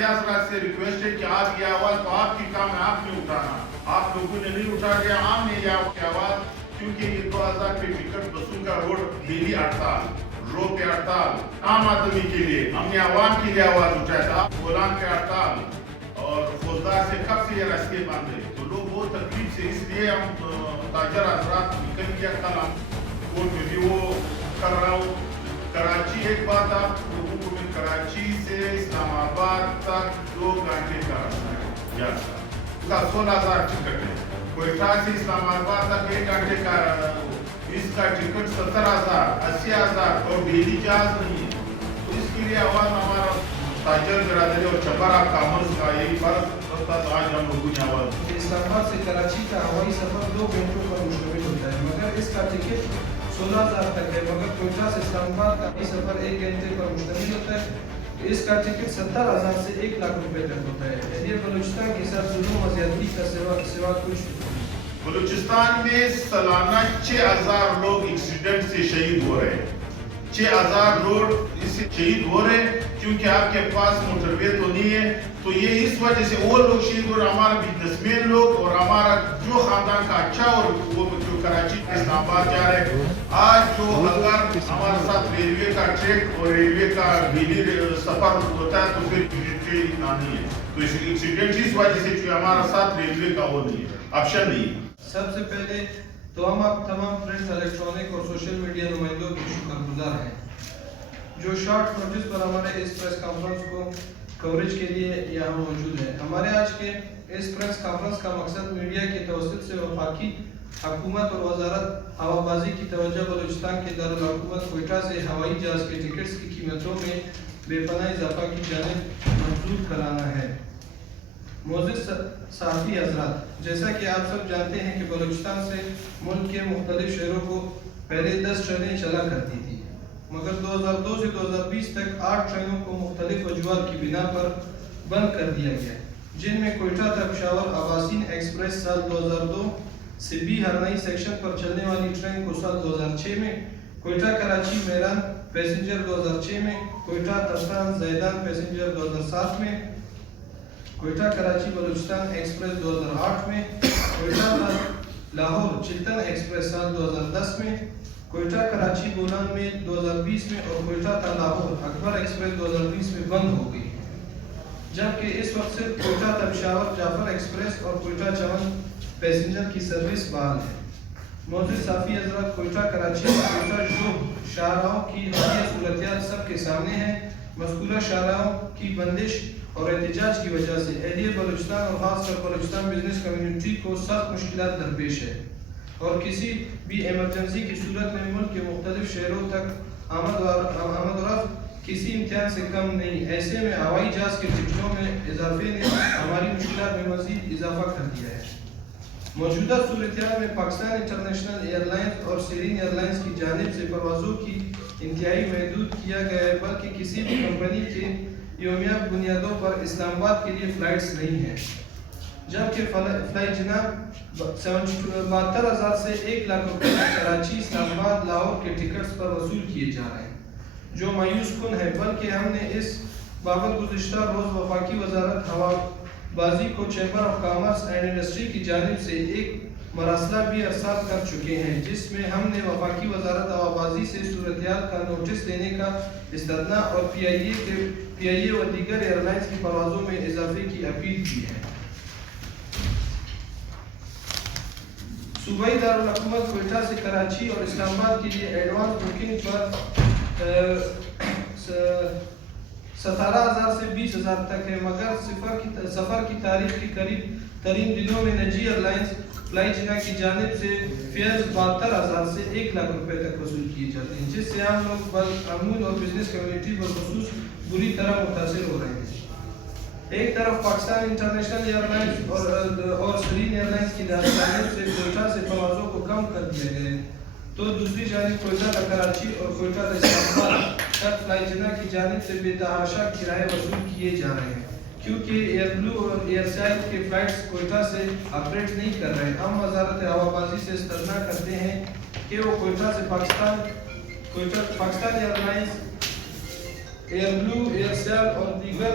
صحافی حضرات سے ریکویسٹ ہے کہ آپ یہ آواز تو آپ کی کام ہے، آپ نے اٹھانا، آپ لوگوں نے نہیں اٹھا دیا، عام نے یہ آواز، کیونکہ یہ 2000 پہ ٹکٹ بسوں کا روڈ دہلی ہڑتال، رو پہ ہڑتال، عام آدمی کے لیے، ہم نے عوام کے لیے آواز اٹھایا تھا، بولان پہ ہڑتال اور فوجدار سے کب سے یہ راستے بند ہے، تو لوگ بہت تکلیف سے، اس لیے ہم تاجر حضرات نکل گیا، کل ہم کورٹ میں بھی وہ کر رہا ہوں۔ کراچی ایک بات آپ لوگوں کو میں، کراچی سے اسلام آباد تک 2 گھنٹے کا راستہ ہے، یاد تھا، اس کا 16,000 ٹکٹ ہے، کوئٹہ سے اسلام آباد تک 1 گھنٹے کا، اس کا ٹکٹ 70,000 80,000 اور ڈیلی چارج نہیں ہے، تو اس کے لیے آواز ہمارا تاجر برادری اور چبر آپ کامرس کا یہی فرق ہوتا، تو آج ہم لوگوں نے آواز۔ اسلام آباد سے کراچی کا ہوائی سفر 2 گھنٹوں پر مشتمل ہوتا ہے، مگر اس کا ٹکٹ 16,000 تک ہے، مگر کوئٹہ سے اسلام آباد کا ہوائی سفر 1 گھنٹے پر مشتمل ہوتا ہے، اس کا ٹکٹ 70,000 سے 1 لاکھ روپے تک ہوتا ہے۔ یہ بلوچستان کے ساتھ ظلم و زیادتی کا سوا کچھ۔ بلوچستان میں سالانہ 6,000 لوگ ایکسیڈنٹ سے شہید ہو رہے ہیں، 6,000 لوگ اس سے شہید ہو رہے ہیں، کیونکہ آپ کے پاس موٹر وے تو نہیں ہے، تو یہ اس وجہ سے وہ لوگ شہید ہو رہے ہیں، ہمارا بزنس مین لوگ اور ہمارا جو خاندان کا اچھا، اور وہ جو کراچی اسلام آباد جا رہے ہیں، آج جو اگر ہمارے ساتھ ریلوے کا ٹریک اور ریلوے کا ڈیلی سفر ہوتا ہے تو پھر ٹرین نہیں ہے، تو اس ایکسیڈنٹ اس وجہ سے جو ہمارا ساتھ ریلوے کا وہ نہیں ہے، آپشن نہیں ہے۔ سب سے پہلے تو ہم آپ تمام پرنٹ، الیکٹرانک اور سوشل میڈیا نمائندوں کے شکر گزار ہیں جو شارٹ نوٹس پر ہمارے اس پریس کانفرنس کو کوریج کے لیے یہاں موجود ہے۔ ہمارے آج کے اس پریس کانفرنس کا مقصد میڈیا کے توسط سے وفاقی حکومت اور وزارت ہوابازی کی توجہ بلوچستان کے دارالحکومت کوئٹہ سے ہوائی جہاز کے ٹکٹس کی قیمتوں میں بے پناہ اضافہ کی جانب مبذول کرانا ہے۔ معزز صحافی حضرات، جیسا کہ آپ سب جانتے ہیں کہ بلوچستان سے ملک کے مختلف شہروں کو پہلے 10 ٹرینیں چلا کرتی تھی، مگر 2002 سے 2020 تک 8 ٹرینوں کو مختلف وجوہات کی بنا پر بند کر دیا گیا، جن میں کوئٹہ تا پشاور آباسین ایکسپریس سال 2002 سے بی ہرنائی سیکشن پر چلنے والی ٹرین کو سال 2006 میں، کوئٹہ کراچی میران پیسنجر 2006 میں، کوئٹہ ترسان زیدان پیسنجر 2007 میں، کوئٹہ کراچی بلوچستان ایکسپریس 2008 میں، کوئٹہ لاہور چلتن ایکسپریس سال 2010 میں، کوئٹہ کراچی بولان میں 2020 میں، اور کوئٹہ تا لاہور اکبر ایکسپریس 2020 میں بند ہو گئی، جبکہ اس وقت صرف کوئٹہ تا پشاور جعفر ایکسپریس اور کوئٹہ چمن پیسنجر کی سروس بحال ہے۔ معزز صحافی حضرات، کوئٹہ کراچی اور کوئٹہ شوب شاہراہوں کی حالیہ صورتحال سب کے سامنے ہے۔ مذکورہ شاہراہوں کی بندش اور احتجاج کی وجہ سے اہلیہ بلوچستان اور خاص کر بلوچستان بزنس کمیونٹی کو سخت مشکلات درپیش ہے، اور کسی بھی ایمرجنسی کی صورت میں ملک کے مختلف شہروں تک آمد و رفت کسی امتحان سے کم نہیں۔ ایسے میں ہوائی جہاز کے ٹکٹوں میں اضافے نے ہماری مشکلات میں مزید اضافہ کر دیا ہے۔ موجودہ صورتحال میں پاکستان انٹرنیشنل ایئر لائنز اور سیرین ایئر لائنز کی جانب سے پروازوں کی انتہائی محدود کیا گیا ہے، بلکہ کسی بھی کمپنی کے یومیہ بنیادوں پر اسلام آباد کے لیے فلائٹس نہیں ہیں، جبکہ فلائی جناب 72,000 سے 1 لاکھ روپے کراچی اسلام آباد لاہور کے ٹکٹس پر وصول کیے جا رہے ہیں، جو مایوس کن ہے۔ بلکہ ہم نے اس بابت گزشتہ روز وفاقی وزارت ہوابازی کو chamber of commerce and industry کی جانب سے ایک مراسلہ بھی ارسال کر چکے ہیں، جس میں ہم نے وفاقی وزارت ہوابازی سے صورتحال کا نوٹس لینے کا استدعاء اور پی آئی اے و دیگر ایئر لائنز کی پروازوں میں اضافے کی اپیل کی ہے۔ صوبائی دارالحکومت کوئٹہ سے کراچی اور اسلام آباد کے لیے ایڈوانس بکنگ پر 17,000 سے 20,000 تک ہے، مگر سفر کی تاریخ کے قریب ترین دنوں میں نجی ایئر لائنز فلائی جنا کی جانب سے فیئرز 72,000 سے 1 لاکھ روپے تک وصول کیے جاتے ہیں، جس سے عام لوگ بالعموم اور بزنس کمیونٹی بالخصوص بری طرح متاثر ہو رہے ہیں۔ ایک طرف پاکستان انٹرنیشنل ایئر لائنز اور سیرین ایئر لائنز کی جانب سے کوئٹہ سے پروازوں کو کم کر دیا گیا ہے، تو دوسری جانب کوئٹہ تا کراچی اور کوئٹہ تا اسلام آباد تک فلائی جنا کی جانب سے بے تحاشا کرائے وصول کیے جا رہے ہیں، کیونکہ ایئر بلو اور ایئر سائل کے فلائٹس کوئٹہ سے آپریٹ نہیں کر رہے۔ ہم وزارت ہوابازی سے استدعا کرتے ہیں کہ وہ کوئٹہ سے پاکستان ایئر لائنز، ایئر بلو، ایئر سائل اور دیگر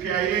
PIA